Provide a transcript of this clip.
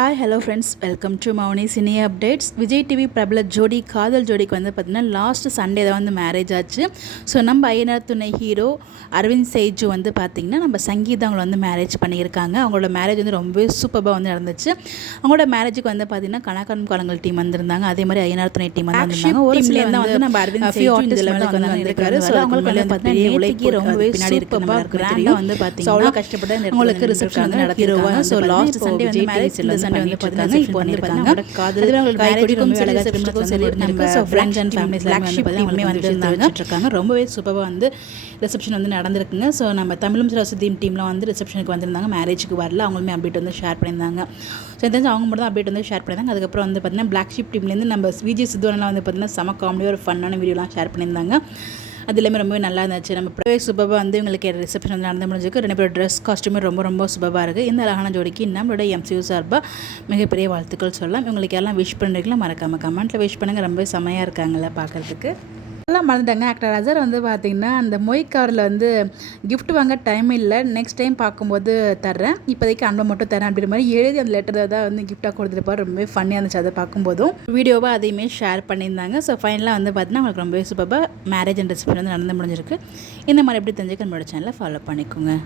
Hi hello friends, welcome to Mouni cine updates. Vijay TV பிரபல ஜோடி காதல் ஜோடிக்கு வந்து பார்த்திங்கன்னா லாஸ்ட் சண்டே தான் வந்து மேரேஜ் ஆச்சு. ஸோ நம்ம ஐயனார் துணை ஹீரோ அரவிந்த் சேஜு வந்து பார்த்திங்கன்னா நம்ம சங்கீதா அவங்கள வந்து மேரேஜ் பண்ணியிருக்காங்க. அவங்களோட மேரேஜ் வந்து ரொம்பவே சூப்பராக வந்து நடந்துச்சு. அவங்களோட மேரேஜுக்கு வந்து பார்த்திங்கன்னா கணக்கான் காலங்கள் டீம் வந்திருந்தாங்க. அதே மாதிரி ஐயனார் துணை டீம் வந்திருந்தாங்க. ஒரு சில வந்து நம்ம அரவிந்த் சேஜு இதில் வந்து வந்திருக்காரு. ஸோ அவங்களுக்கு வந்து பார்த்தீங்கன்னா உழைப்பு ரொம்பவே பின்னாடி சூப்பராக கிராண்டாக வந்து பார்த்திங்கன்னா அவ்வளோ கஷ்டப்பட்டு அவங்களுக்கு ரிசப்ஷன் வந்து நடத்திடுவாங்க. ஸோ லாஸ்ட் சண்டே வந்து மேரேஜ் சண்டே வந்து பார்த்தீங்கன்னா இப்போ வந்திருக்காங்க. ரொம்பவே சூப்பராக வந்து ரிசப்ஷன் வந்து நடந்திருக்குங்க. ஸோ நம்ம தமிழும் சரஸ்வதி டீம்லாம் வந்து ரிசப்ஷனுக்கு வந்திருந்தாங்க. மேரேஜுக்கு வரல, அவங்களுமே அப்டேட் வந்து ஷேர் பண்ணியிருந்தாங்க. ஸோ தெரிஞ்சு அவங்க மட்டும் தான் அப்டேட் வந்து ஷேர் பண்ணியிருந்தாங்க. அதுக்கப்புறம் வந்து பார்த்தீங்கன்னா பிளாக் ஷிப் டீம்லேருந்து நம்ம விஜய் சித்துவனெலாம் வந்து பார்த்தீங்கன்னா செம காமெடியாக ஒரு ஃபன்னான வீடியோலாம் ஷேர் பண்ணியிருந்தாங்க. அது எல்லாமே ரொம்பவே நல்லா இருந்துச்சு. நம்ம சூப்பராக வந்து இவங்களுக்கு ரிசப்ஷன் வந்து நடந்து முடிஞ்சிருக்கு. ரெண்டு பேரும் ட்ரெஸ் காஸ்ட்யூமே ரொம்ப சூப்பராக இருக்குது. இந்த அழகான ஜோடிக்கு நம்மளோட MCU சார்பாக மிகப்பெரிய வாழ்த்துக்கள் சொல்லலாம். இவங்களுக்கு எல்லாம் விஷ் பண்ணுறீங்களா மறக்காமல் கமெண்ட்டில் விஷ் பண்ணுங்கள். ரொம்பவே செமையாக இருக்காங்கல்ல பார்க்குறதுக்கு. எல்லாம் மறந்துட்டாங்க. ஆக்டர் அஜர் வந்து பார்த்திங்கன்னா அந்த மொய் காரில் வந்து கிஃப்ட் வாங்க டைம் இல்லை, நெக்ஸ்ட் டைம் பார்க்கும்போது தர்றேன், இப்போதைக்கு அன்பை மட்டும் தரேன் அப்படின்ற மாதிரி எழுதி அந்த லெட்டர் தான் வந்து கிஃப்டாக கொடுத்துருப்பாரு. ரொம்பவே ஃபன்னியாக இருந்துச்சு. அதை பார்க்கும்போதும் வீடியோவாக அதையுமே ஷேர் பண்ணியிருந்தாங்க. ஸோ ஃபைனலாக வந்து பார்த்திங்கன்னா அவங்களுக்கு ரொம்பவே சூப்பராக மேரேஜ் அண்ட் ரிசப்ஷன் வந்து நடந்து முடிஞ்சிருக்கு. இந்த மாதிரி எப்படி தெரிஞ்சுக்க நம்மளோட சேனலை ஃபாலோ பண்ணிக்கோங்க.